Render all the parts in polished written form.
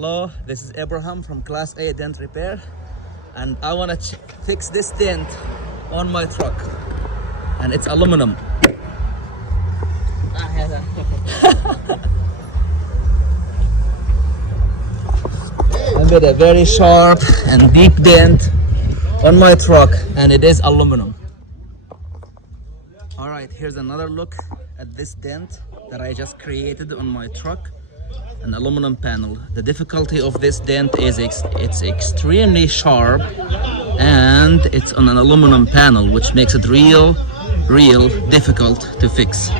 Hello, this is Abraham from Class A Dent Repair, and I want to fix this dent on my truck, and it's aluminum. I made a very sharp and deep dent on my truck, and it is aluminum. All right, here's another look at this dent that I just created on my truck. An aluminum panel. The difficulty of this dent is it's extremely sharp, and it's on an aluminum panel, which makes it real difficult to fix.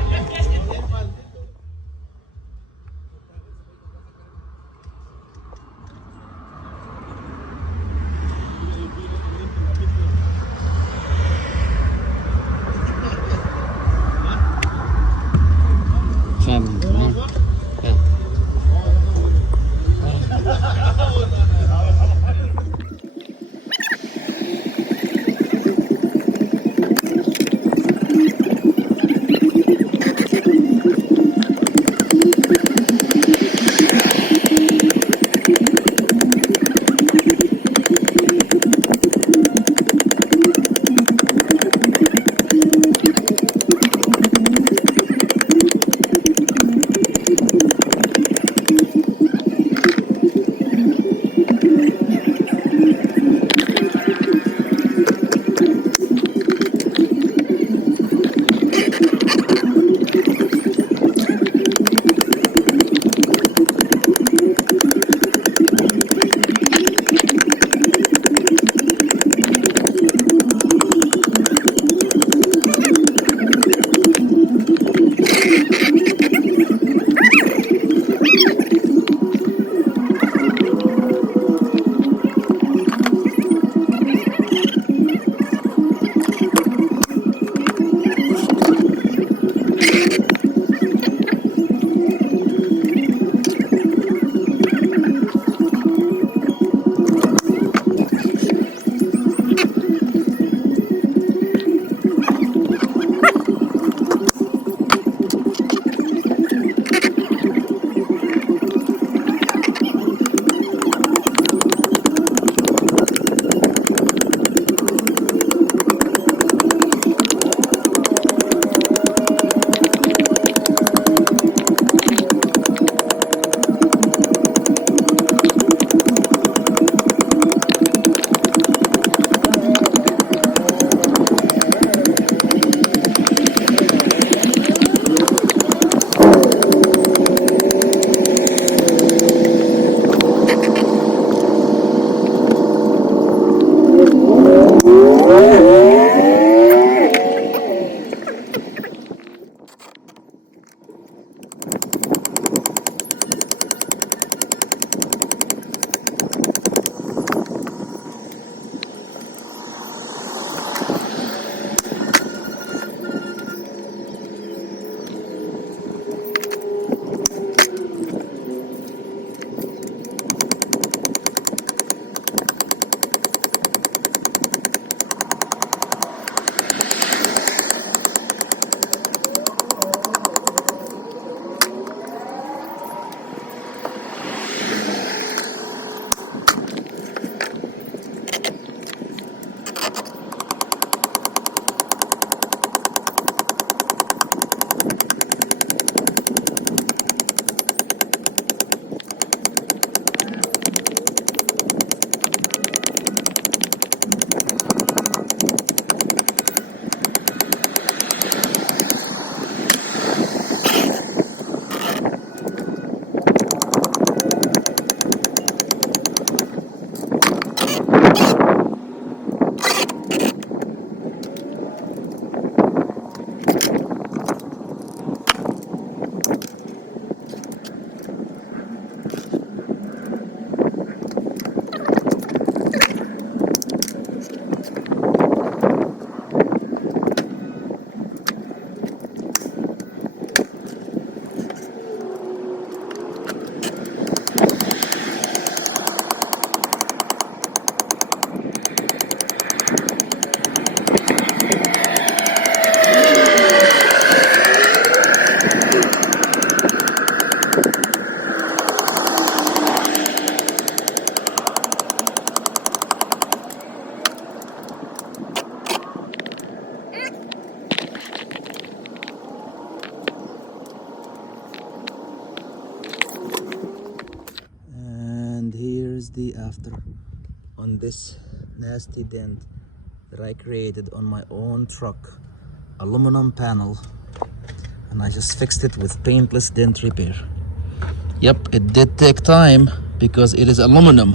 day after on this nasty dent that I created on my own truck, aluminum panel, and I just fixed it with Paintless dent repair. Yep, it did take time because it is aluminum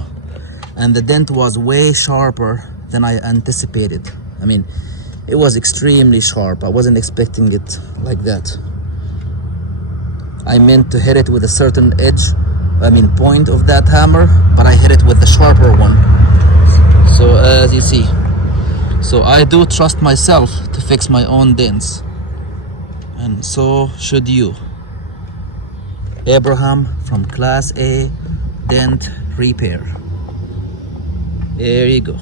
and the dent was way sharper than I anticipated. I mean, it was extremely sharp. I wasn't expecting it like that. I meant to hit it with a certain edge, point of that hammer, but I hit it with the sharper one. So as you see, so I do trust myself to fix my own dents, and so should you. Abraham from Class A Dent Repair. There you go.